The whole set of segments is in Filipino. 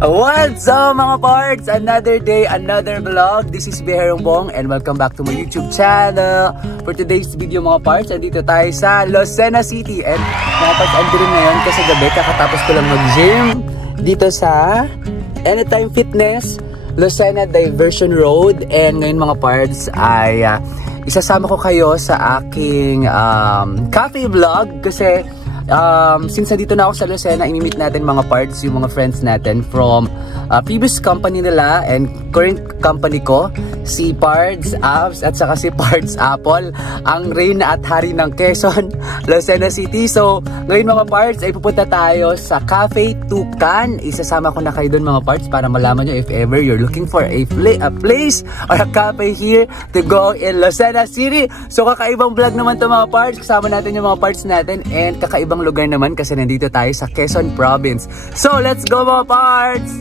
What's up mga parts? Another day, another vlog. This is Beherong Bong and welcome back to my YouTube channel. For today's video mga parts, andito tayo sa Lucena City. And mga parts, andito ngayon kasi gabi kakatapos ko lang mag-gym dito sa Anytime Fitness, Lucena Diversion Road. And ngayon mga parts ay isasama ko kayo sa aking cafe vlog kasi since nandito na ako sa Lucena, imimit natin mga parts yung mga friends natin from previous company nila and current company ko, si Pards Apps at saka si Pards Apple, ang reyna at hari ng Quezon, Lucena City. So ngayon mga parts ay pupunta tayo sa Cafe Tukan. Isasama ko na kayo doon mga parts para malaman nyo if ever you're looking for a place or a cafe here to go in Lucena City. So kakaibang vlog naman to mga parts. Kasama natin yung mga parts natin and kakaibang lugar naman kasi nandito tayo sa Quezon Province. So let's go mga parts!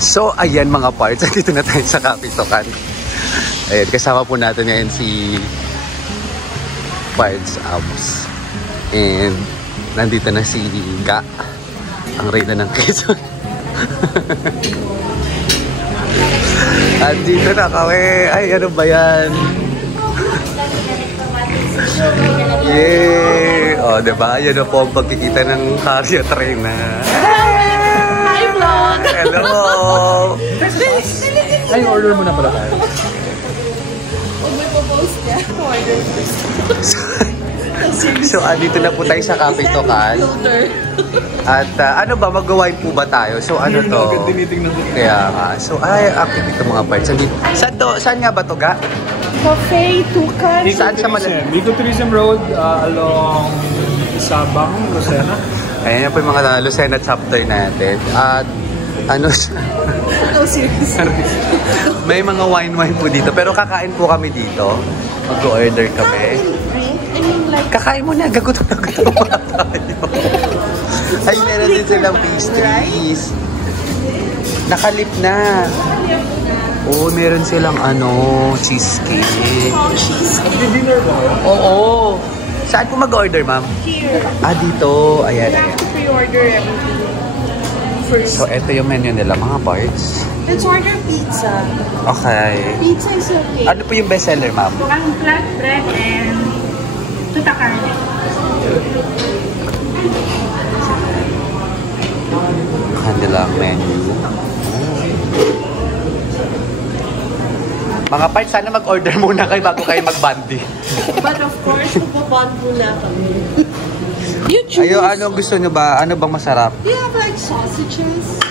So ayan mga parts, dito na tayo sa Cafe Tukan. Ayan, kasama po natin ngayon si Pards Apps. And nandito na si Ga, ang reyna ng Quezon. At dito na kami. Ay, ano ba yan? Yay! O, diba? Yan na po ang pagkikita ng Harriet Reyna. Hi, vlog! Hello! Ay, order mo na pala tayo. Huwag mo ipopost niya. Order first. So, dito na po tayo sa Cafe Tukan. At ano ba, mag-wine po ba tayo? So, ano to? Kaya nga. So, active dito mga parts. Saan nga ba to, Ga? Cafe Tukan. Saan sa Vico Tourism Road along Sabang, Lucena. Ayan po yung mga Lucena chapter natin. At ano, No, seriously. may mga wine po dito. Pero kakain po kami dito. Mag-order kami. Kakain mo na, gagutom na tayo. Ay, meron din silang pastries. Nakalip na. Oo, meron silang cheesecake. Dinner ba? Oo. Saan po mag-order, ma'am? Here. Dito. Ayan, You have to pre-order everything first. So, ito yung menu nila, mga parts. Let's order pizza. Okay. Pizza is okay. Ano po yung bestseller, ma'am? Ang flatbread and tuta carne. Kanilang menu. Mga parts, sana mag-order muna kayo bago kayo mag-bandi. But of course, magpapond muna kami. You choose. Ayo, ano gusto nyo ba? Ano bang masarap? Do you have like sausages?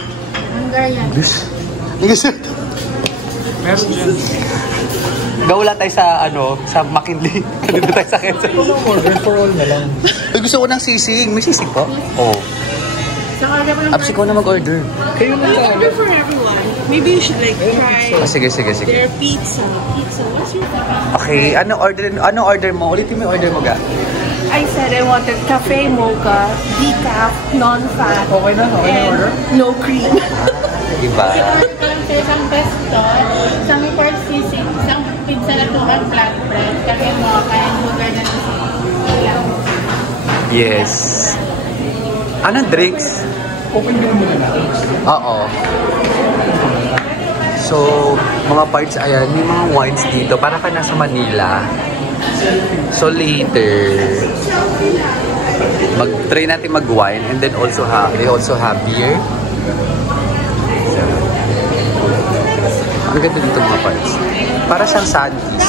Hungarian. Gusto. Meron dyan. Gawala tayo sa McKinley. Dito tayo sa Quezon. Order for all na lang. Ay, gusto ko ng sisig. May sisig po? Oo. Apsi ko na mag-order. Kayo na We order for everyone. Maybe you should like try Sige. their pizza. Pizza. What's your favorite? Okay, ano order mo? Ulitin mo yung order mo, Ga. I said I wanted cafe mocha, decaf, non-fat, Okay na and order? no cream. Iba. Isang pesto, isang report sisig, isang pizza na tukan flatbread, kaya mo kaya lugar na ilaw. Yes. Anong drinks? Open din muna natin. Oo. So, mga parts, ayan, may mga wines dito. Para ka nasa Manila. So, later, mag-try natin mag-wine and then also they also have beer. So, ang ganda dito mga parts. Para siyang sandwich.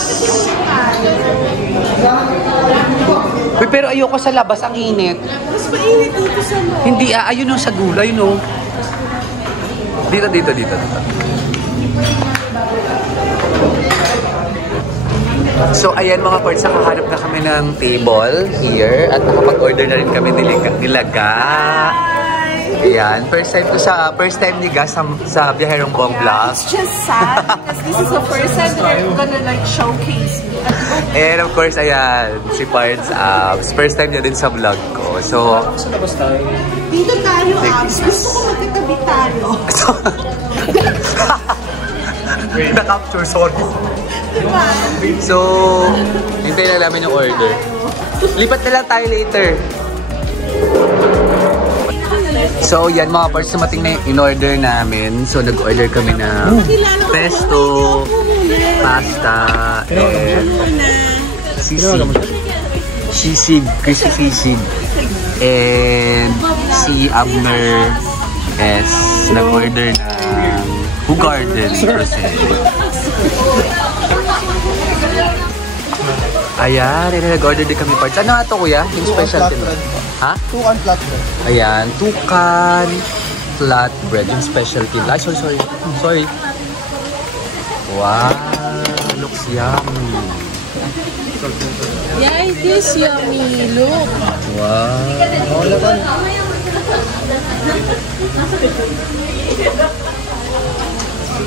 Uy, pero ayoko sa labas, ang init. Mas mainit dito sa loob. Hindi, ayun o sa gulay, no? Dito. So, ayan mga parts, nakahanap na kami ng table here at nakapag-order na rin kami nila Ga. Ayan, first time ni Gas sa Biyaherong Bong vlog. It's just sad because this is the first time that I'm gonna like showcase me. And of course, ayan, si Pards, first time niya din sa vlog ko. So, Sa labas tayo. Dito tayo, Abs. Gusto ko magkatabi tayo. na-capture, sorry. Diba? So, hintayin lang namin yung order. Lipat na lang tayo later. So, yan mga parts, sumating na yung in-order namin. So, nag-order kami ng pesto, pasta, and sisig, crispy sisig. And si Abner S nag-order ng Who Garden Ayan, nag-order din kami parts. Ano nga ito kuya? Yung specialty mo? Ha? Tukan flatbread. Ayan, tukan flatbread. Yung specialty. Ay, sorry. Wow, looks yummy. Yeah, it is yummy. Look. Wow.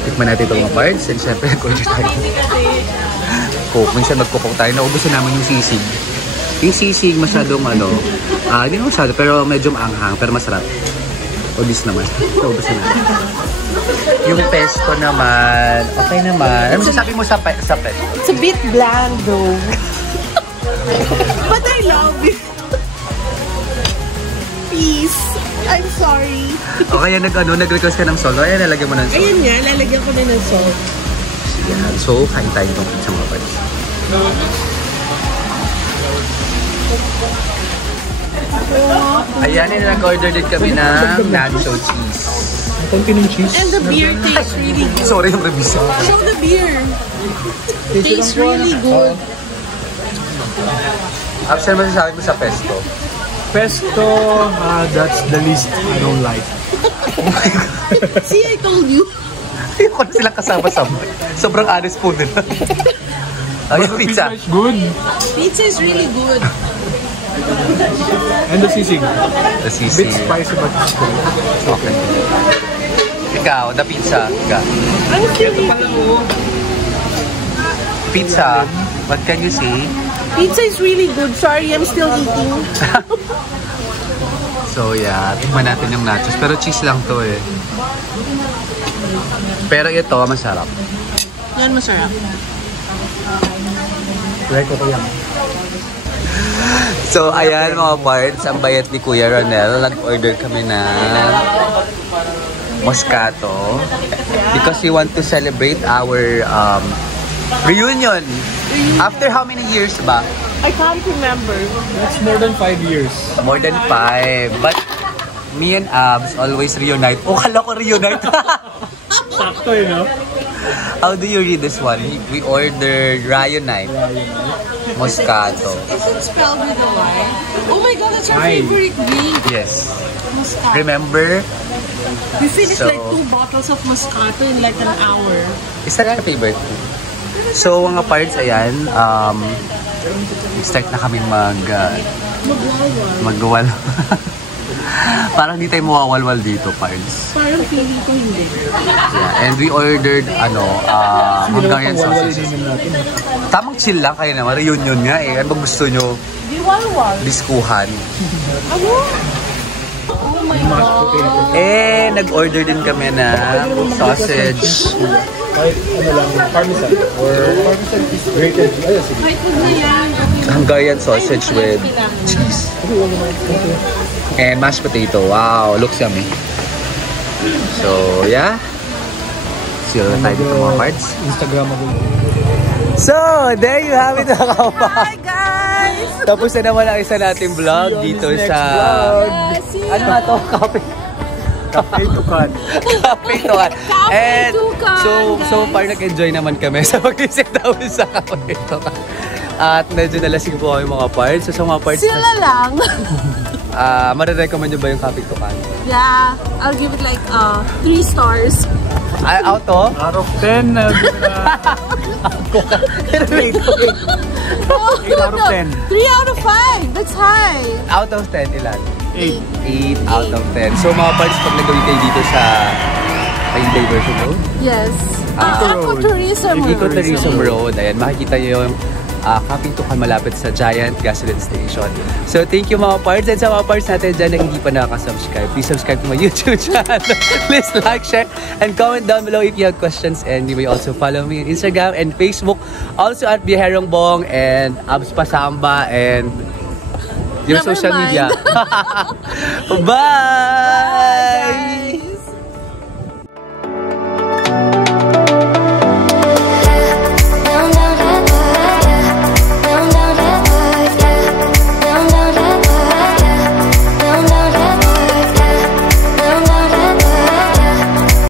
Tikman natin ito mga parts. And syempre, nag-order tayo. Minsan magkukok tayo. Naubusan namin yung sisig. Yung sisig masyadong hindi naman masyado, pero medyo maanghang, pero masarap. Obis naman. Naubusan namin. Yung pesto naman, okay naman. Ano sasabi mo sa pesto? It's a bit bland though. But I love it. Please. I'm sorry. O kaya nag-request ka ng solo, ayan, lalagyan mo ng salt. Ayun nga, lalagyan ko na ng salt. Yan. So, kain tayo ng pizza mga parts. Ayan, nag-order din kami ng nacho cheese. Konti ng cheese. And the beer tastes really good. Sorry, yung revisa. Show the beer. Tastes really good. Actually, masasabi mo sa pesto? Pesto, that's the least I don't like. See, I told you. Hindi ko na silang kasama-sama. Sobrang honest po nila. Yung pizza. Pizza is good. Pizza is really good. And the sisig. The Bit sisig. spicy but it's good. Okay. Ikaw, the pizza. Ikaw. I'm curious. Pizza, what can you say? Pizza is really good. Sorry, I'm still eating. So yeah, tikman natin yung nachos. Pero cheese lang to eh. Pero ito, masarap. Yan, masarap. Try ko yan. So ayan mga parts, ang bayat ni Kuya Ronel. Nag-order kami na Moscato because we want to celebrate our reunion. After how many years ba? I can't remember. That's more than 5 years. More than 5. But me and Abs always reunite. Oh, kala ko reunite. Sakto eh, no? How do you read this one? We ordered Rayonite. Moscato. Is it spelled with a Y? Oh my god, that's our Why? favorite drink. Yes. Moscato. Remember? We finished So- like 2 bottles of Moscato in like an hour. Is that your favorite food? So, mga parts, ayan, start na kami magwawal. Parang di tayo mawawalwal dito, parts. Parang feeling ko hindi. Yeah. And we ordered, Hungarian sausages. Tamang chill lang kayo naman, reunion nga eh. Ano ba gusto nyo? Di walwal. Diskuhan. Ano? Oh my god. Eh, nag-order din kami ng sausage. Kahit lang, parmesan. Or parmesan is grated. Ay, sige. Kahit huwag na yan. Hungarian sausage with cheese. And mashed potato. Wow, looks yummy. So, yeah. See you tayo dito mga parts. Instagrammable. So, there you have it mga kapatid. Hi guys! Tapos na naman ang isa nating vlog dito sa... Ano nga to? Cafe Tukan. Cafe Tukan. And Tukan, so far nag-enjoy naman kami sa mag-isip namin sa Cafe Tukan. At medyo nalasing po kami mga parts. So sa mga parts Sila lang. marirecommend nyo ba yung Cafe Tukan? Yeah, I'll give it like 3 stars. Out of? Out of 10, 8 No, out of 10. 3 out of 5. That's high. Out of 10 ilan? 8 out of 10. So mga parts, pag nagawin kayo dito sa Diversion Road? Yes. Ecotourism Road. Ecotourism Road. Ayan, makikita nyo yung kapintukan malapit sa Giant Gasoline Station. So thank you mga parts. And sa mga parts natin dyan na hindi pa nakaka-subscribe, please subscribe to my YouTube channel. Please like, share, and comment down below if you have questions. And you may also follow me on Instagram and Facebook. Also at Biherong Bong and Abs Pasamba and your Never social mind. media. Bye!